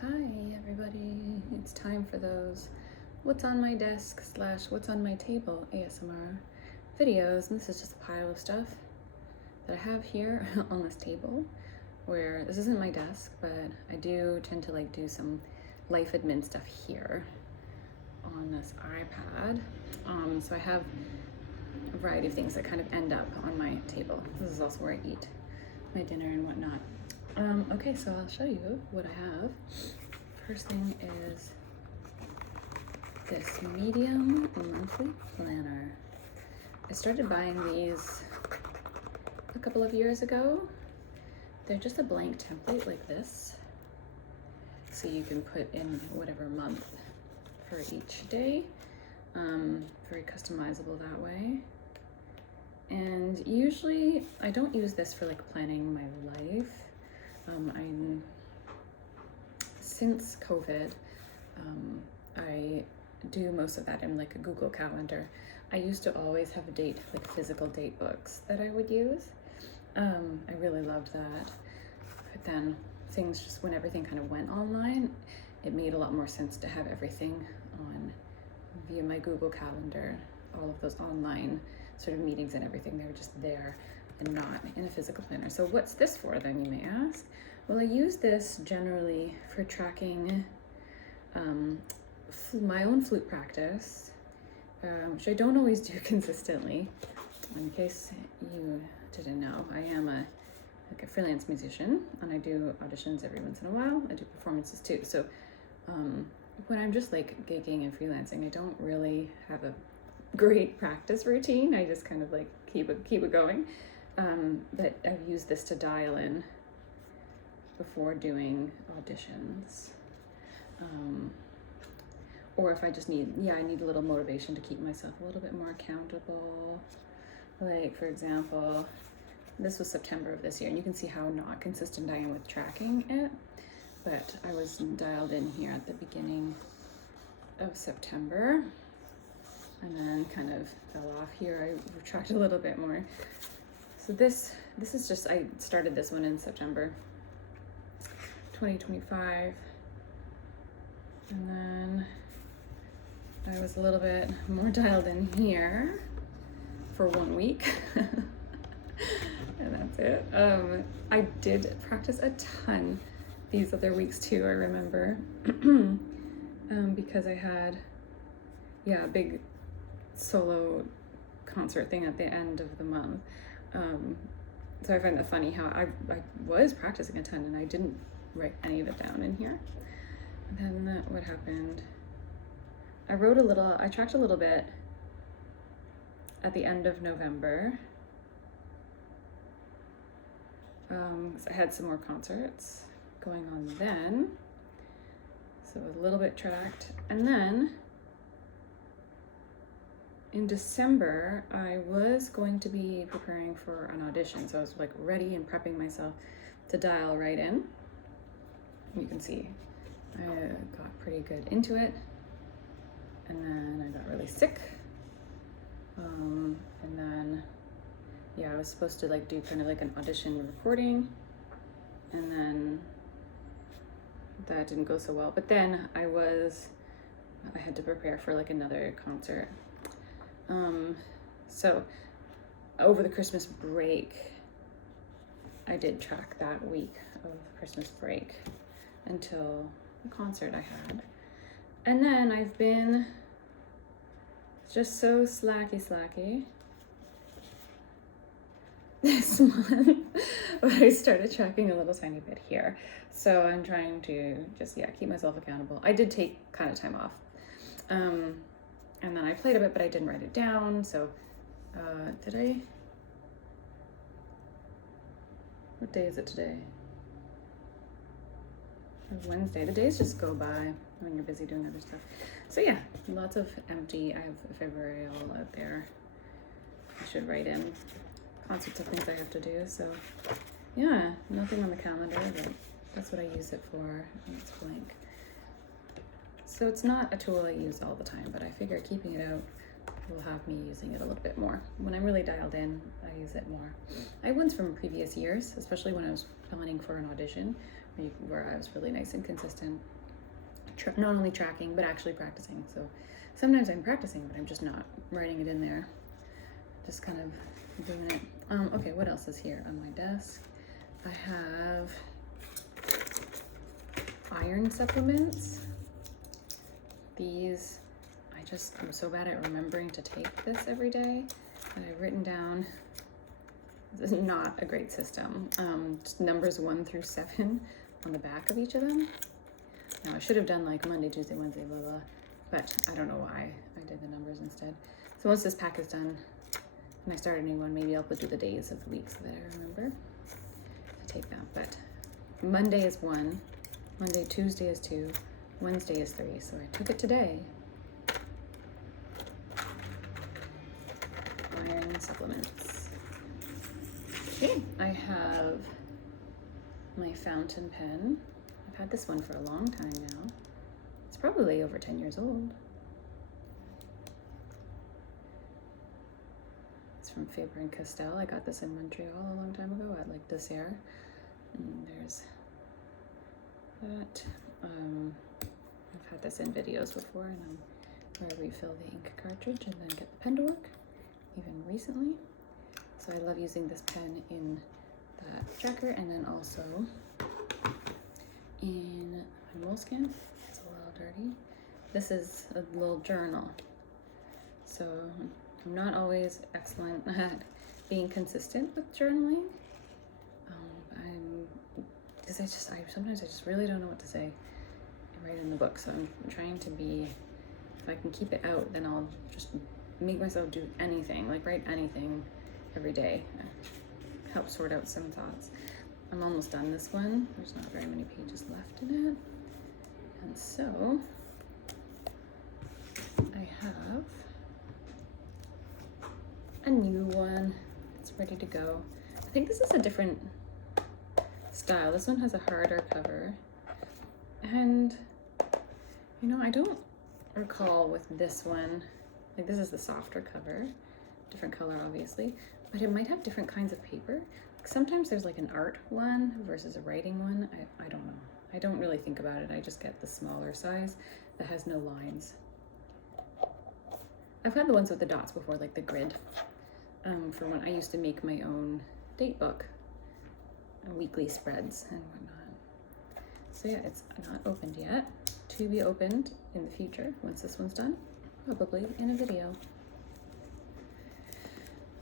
Hi everybody, it's time for those what's on my desk / what's on my table ASMR videos, and this is just a pile of stuff that I have here on this table, where this isn't my desk, but I do tend to do some life admin stuff here on this iPad. So I have a variety of things that kind of end up on my table. This is also where I eat my dinner and whatnot. Okay, so I'll show you what I have. First thing is this medium monthly planner. I started buying these a couple of years ago. They're just a blank template like this, so you can put in whatever month for each day. Very customizable that way. And usually I don't use this for planning my life. Since COVID, I do most of that in a Google Calendar. I used to always have physical date books that I would use. I really loved that. But then when everything kind of went online, it made a lot more sense to have everything on via my Google Calendar. All of those online sort of meetings and everything, they were just there and not in a physical planner. So what's this for then, you may ask? Well, I use this generally for tracking my own flute practice, which I don't always do consistently. In case you didn't know, I am a freelance musician, and I do auditions every once in a while. I do performances too. So when I'm just gigging and freelancing, I don't really have a great practice routine. I just kind of keep it going. But I've used this to dial in before doing auditions. Or if I just need a little motivation to keep myself a little bit more accountable. For example, this was September of this year, and you can see how not consistent I am with tracking it. But I was dialed in here at the beginning of September, and then kind of fell off here. I retracted a little bit more. So this is just, I started this one in September 2025, and then I was a little bit more dialed in here for 1 week. And that's it. I did practice a ton these other weeks too, I remember, because I had a big solo concert thing at the end of the month. So I find that funny how I was practicing a ton and I didn't write any of it down in here. And then what happened? I tracked a little bit at the end of November. So I had some more concerts going on then. So it was a little bit tracked. And then in December, I was going to be preparing for an audition. So I was ready and prepping myself to dial right in. You can see I got pretty good into it. And then I got really sick. And then, I was supposed to do kind of an audition recording. And then that didn't go so well. But then I had to prepare for another concert. So over the Christmas break, I did track that week of Christmas break until the concert I had. And then I've been just so slacky this month, but I started tracking a little tiny bit here. So I'm trying to just, keep myself accountable. I did take kind of time off. And then I played a bit, but I didn't write it down. So, what day is it today? Wednesday. The days just go by when you're busy doing other stuff. So lots of empty. I have February all out there. I should write in concerts of things I have to do. So nothing on the calendar, but that's what I use it for. And it's blank. So it's not a tool I use all the time, but I figure keeping it out will have me using it a little bit more. When I'm really dialed in, I use it more. I have ones from previous years, especially when I was planning for an audition, where I was really nice and consistent, not only tracking, but actually practicing. So sometimes I'm practicing, but I'm just not writing it in there. Just kind of doing it. Okay, what else is here on my desk? I have iron supplements. These, I'm so bad at remembering to take this every day that I've written down. This is not a great system. Just numbers 1 through 7 on the back of each of them. Now I should have done like Monday, Tuesday, Wednesday, blah, blah, but I don't know why I did the numbers instead. So once this pack is done and I start a new one, maybe I'll do the days of the week so that I remember to take that. But Monday is 1, Monday, Tuesday is 2, Wednesday is 3. So I took it today. Iron supplements. Okay, I have my fountain pen. I've had this one for a long time now. It's probably over 10 years old. It's from Faber-and-Castell. I got this in Montreal a long time ago at like Dessert. And there's that. I've had this in videos before, and where I refill the ink cartridge and then get the pen to work, even recently. So I love using this pen in that tracker, and then also in my moleskin. It's a little dirty. This is a little journal. So I'm not always excellent at being consistent with journaling. Sometimes I just really don't know what to say right in the book. So I'm trying to be, if I can keep it out, then I'll just make myself do anything, like write anything every day. Help sort out some thoughts. I'm almost done this one. There's not very many pages left in it. And so I have a new one. It's ready to go. I think this is a different style. This one has a harder cover. And, you know, I don't recall with this one, like this is the softer cover, different color obviously, but it might have different kinds of paper. Sometimes there's like an art one versus a writing one. I don't know. I don't really think about it. I just get the smaller size that has no lines. I've had the ones with the dots before, like the grid, for when I used to make my own date book, weekly spreads and whatnot. So yeah, it's not opened yet. To be opened in the future once this one's done, probably in a video.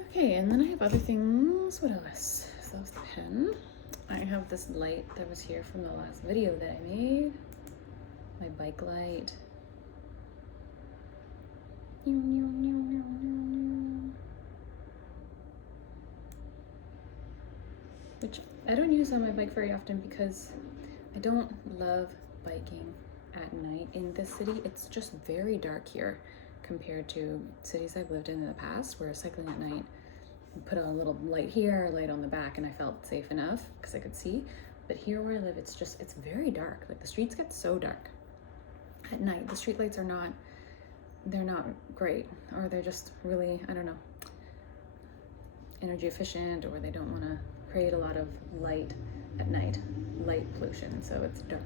Okay, and then I have other things. What else? So that's the pen. I have this light that was here from the last video that I made. My bike light. Which I don't use on my bike very often because I don't love biking at night in this city. It's just very dark here compared to cities I've lived in the past, where cycling at night, you put a little light here, a light on the back, and I felt safe enough because I could see. But here where I live, it's very dark. Like the streets get so dark at night. The street lights they're not great, or they're just really, I don't know, energy efficient, or they don't want to create a lot of light at night, light pollution, so it's dark.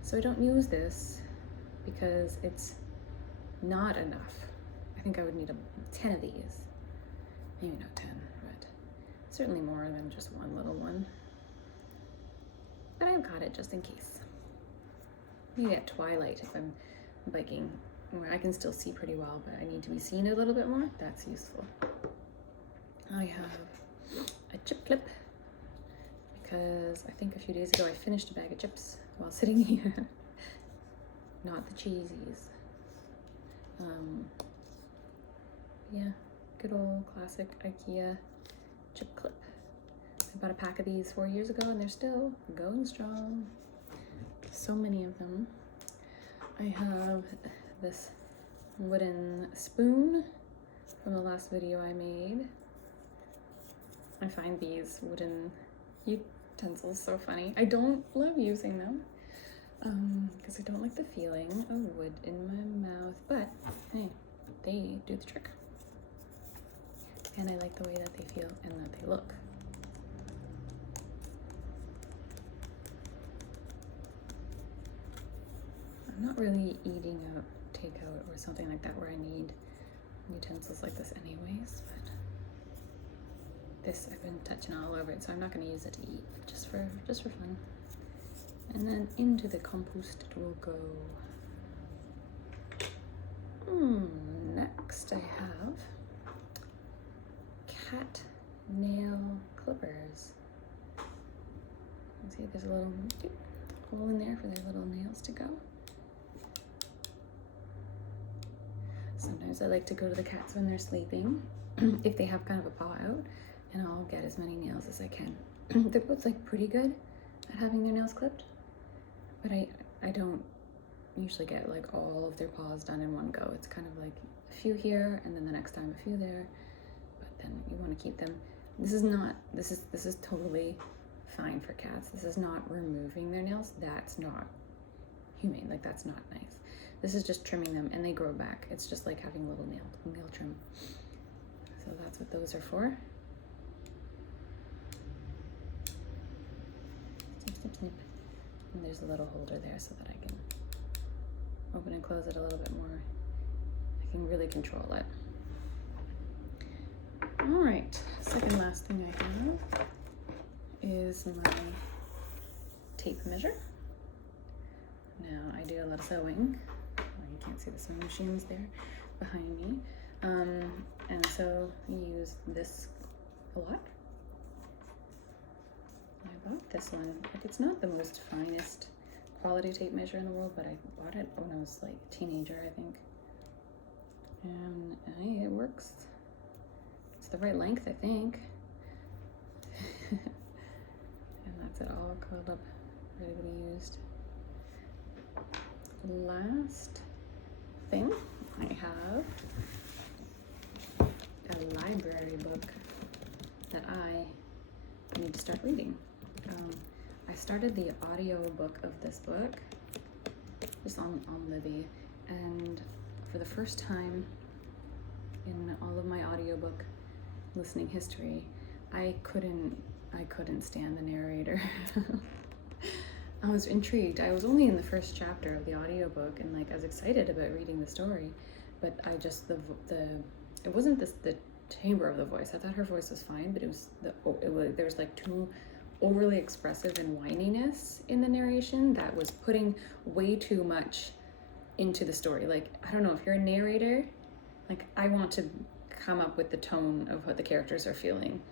So I don't use this because it's not enough. I think I would need 10 of these. Maybe not 10, but certainly more than just one little one. But I've got it just in case. Maybe at twilight if I'm biking, where I can still see pretty well, but I need to be seen a little bit more. That's useful. I have a chip clip because I think a few days ago I finished a bag of chips while sitting here. Not the cheesies. Yeah, good old classic IKEA chip clip. I bought a pack of these 4 years ago and they're still going strong. So many of them. I have this wooden spoon from the last video I made. I find these wooden utensils so funny. I don't love using them because I don't like the feeling of wood in my mouth, but hey, they do the trick. And I like the way that they feel and that they look. I'm not really eating out takeout or something like that where I need utensils like this anyways, but this I've been touching all over it, so I'm not going to use it to eat, just for fun. And then into the compost it will go. Next I have cat nail clippers. See, there's a little hole in there for their little nails to go. Sometimes I like to go to the cats when they're sleeping, if they have kind of a paw out, and I'll get as many nails as I can. They're both like pretty good at having their nails clipped, but I don't usually get like all of their paws done in one go. It's kind of like a few here and then the next time a few there, but then you want to keep them. This is totally fine for cats. This is not removing their nails. That's not humane. Like, that's not nice. This is just trimming them and they grow back. It's just like having a little nail trim. So that's what those are for. Snip, snip, snip. And there's a little holder there so that I can open and close it a little bit more. I can really control it. All right, second last thing I have is my tape measure. Now I do a lot of sewing. Well, you can't see the sewing machines there behind me. And so we use this a lot. I bought this one. Like, it's not the most finest quality tape measure in the world, but I bought it when I was like a teenager, I think. And it works. It's the right length, I think. And that's it all curled up, ready to be used. Last thing, I have a library book that I need to start reading. I started the audio book of this book just on Libby, and for the first time in all of my audiobook listening history, I couldn't stand the narrator. I was intrigued. I was only in the first chapter of the audiobook and like I was excited about reading the story, but I just it wasn't the timbre of the voice. I thought her voice was fine, but there was like too overly expressive and whininess in the narration that was putting way too much into the story. Like, I don't know, if you're a narrator, like, I want to come up with the tone of what the characters are feeling.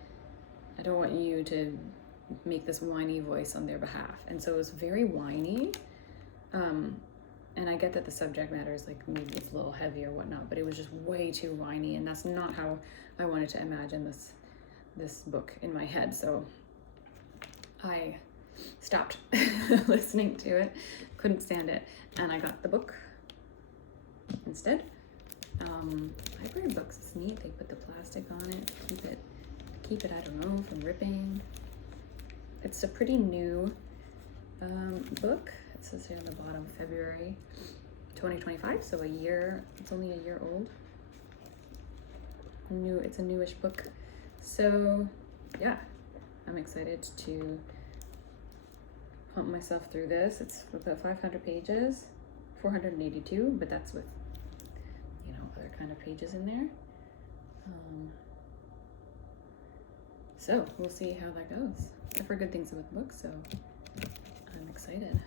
I don't want you to make this whiny voice on their behalf. And so it was very whiny. And I get that the subject matter is like, maybe it's a little heavy or whatnot, but it was just way too whiny, and that's not how I wanted to imagine this book in my head. So I stopped listening to it, couldn't stand it, and I got the book instead. Library books is neat. They put the plastic on it, keep it, I don't know, from ripping. It's a pretty new book. It says here on the bottom, February 2025, so it's only a year old. It's a newish book. So yeah, I'm excited to pump myself through this. It's about 500 pages, 482, but that's with, other kind of pages in there. So we'll see how that goes. I've heard good things about the book, so I'm excited.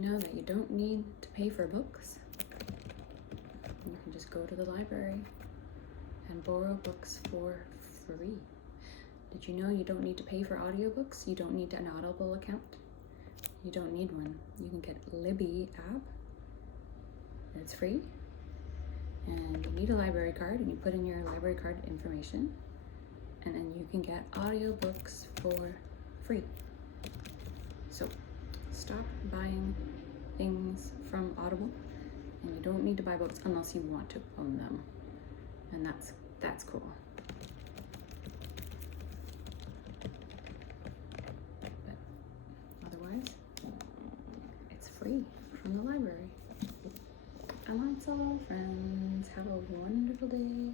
you know that you don't need to pay for books? You can just go to the library and borrow books for free. Did you know you don't need to pay for audiobooks? You don't need an Audible account. You don't need one. You can get Libby app. It's free. And you need a library card, and you put in your library card information, and then you can get audiobooks for free. So stop buying things from Audible, and you don't need to buy books unless you want to own them. And that's cool. But otherwise, it's free from the library. And that's all, friends. Have a wonderful day.